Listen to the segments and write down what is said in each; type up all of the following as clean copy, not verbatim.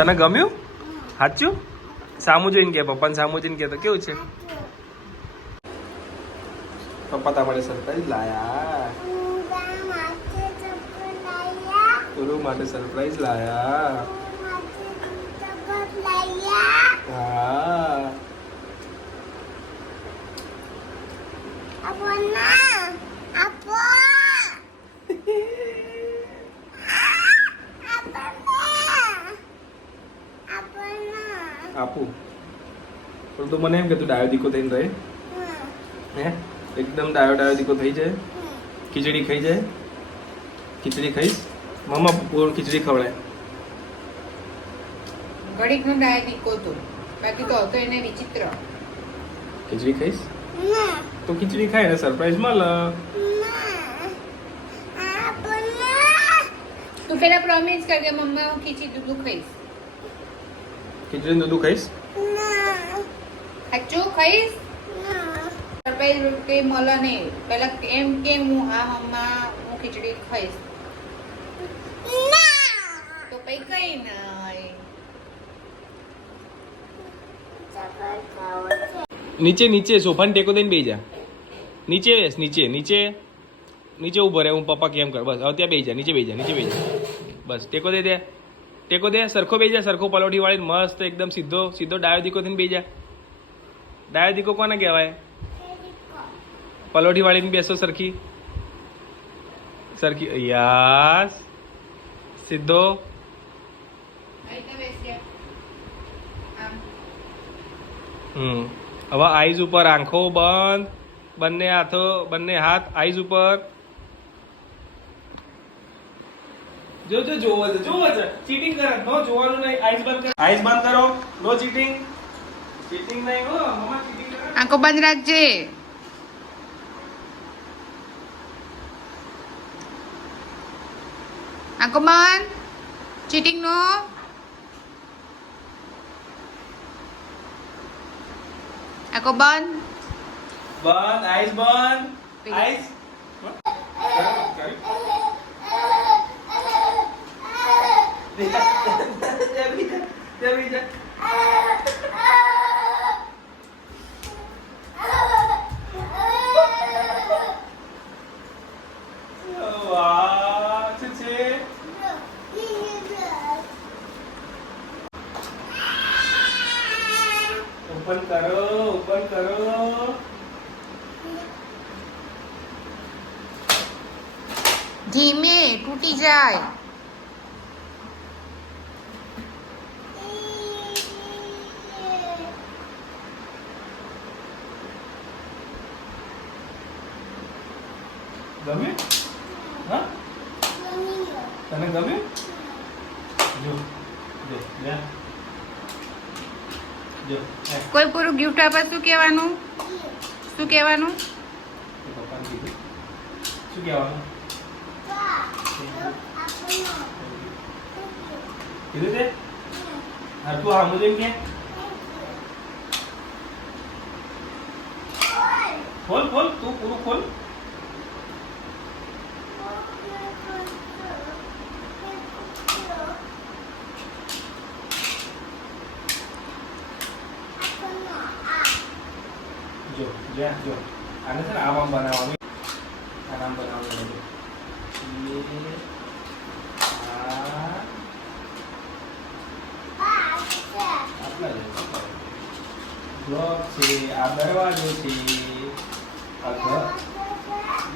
તને ગમ્યું? સાચું? સામું જોઈને કે પપ્પાને સામું જોઈને કે તો કેવું છે? પપ્પા તમારે સરપ્રાઈઝ લાયા. ગુરુ માટે સરપ્રાઈઝ લાયા. હા. આપું પણ તું મને એમ કે તું ડાયો દીકો થઈને રહે હે એકદમ ડાયો દીકો થઈ જાય ખીચડી ખાઈ જાય ખીચડી ખાઈશ મમ્મા પૂરું ખીચડી ખવડાય ઘડીક નો ડાયો દીકો તો બાકી તો હતો એને વિચિત્ર ખીચડી ખાઈશ તો ખીચડી ખાય ને સરપ્રાઈઝ મળે તું પેલા પ્રોમિસ કર કે મમ્મા હું ખીચડી દૂધ ખાઈશ ખીચડી દૂધ ખાઈશ સાચું ખાઈશ સરપ્રાઈઝ કે મળે નહીં પેલા એમ કે હું હા મમ્મા હું ખીચડી ખાઈશ તો કઈ કઈ નહીં નીચે નીચે સોફાને ટેકો દઈને બેસી જા નીચે બેસ નીચે નીચે નીચે ઊભો રહે હું પપ્પા કેમ કર બસ હવે ત્યાં બેસી જા નીચે બેસી જા બસ ટેકો દે સરખો બેસી જા સરખો પલોઠી વાળી મસ્ત એકદમ સીધો ડાયો દીકો થઈને બેસી જા ડાયો દીકો કોને કહેવાય પલોઠી વાળીને બેસો સરખી યસ સીધો હવે આઈઝ ઉપર આંખો બંધ બંને હાથ આઈઝ ઉપર જોવો છે ચીટિંગ કરે નો જોવાનું નહીં આઈઝ બંધ કરો નો ચીટિંગ નહીં હો મમ્મા ચીટિંગ કરે આંખો બંધ રાખજે આંખો બંધ ચીટિંગ નો આંખો બંધ આઈઝ બંધ આઈઝ ઓપન કરો ધીમે તૂટી જાય ગમ્યું હા તને ગમ્યું જો કોઈ પૂરું ગિફ્ટ આપે શું કહેવાનું શું કહેવાનું કીધું તે તું હા મુજે કે ખોલ તું પૂરું ખોલ જો આને છે ને આમ બનાવવાનું આમ બનાવવાનું બ્લોક છે આ દરવાજો છે આ ઘર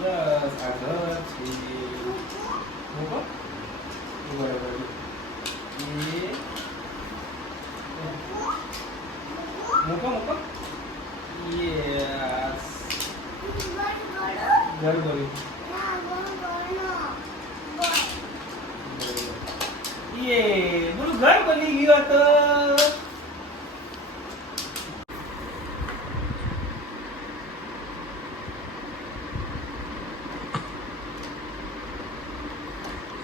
યસ આ ઘર છે મૂકો બરાબર મૂકો યસ ઘર બોલી બોલું ઘર બની ગયું તો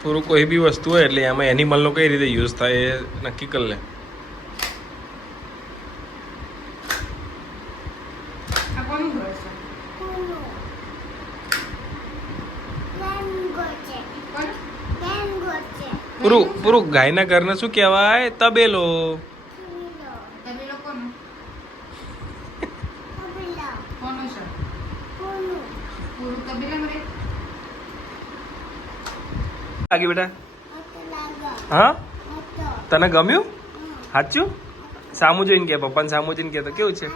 થોડું કોઈ બી વસ્તુ હોય એટલે એમાં એનિમલનો કઈ રીતે યુઝ થાય એ નક્કી કરી લે પૂરું ગાયના ઘરને શું કહેવાય? તબેલો. તમે લોકોનું કોનું છે પૂરું તબેલા રે લાગી બેટા? હા, તને ગમ્યું? સાચું? સામું જોઈને કે પપ્પાને સામું જોઈને કે તો કેવું છે?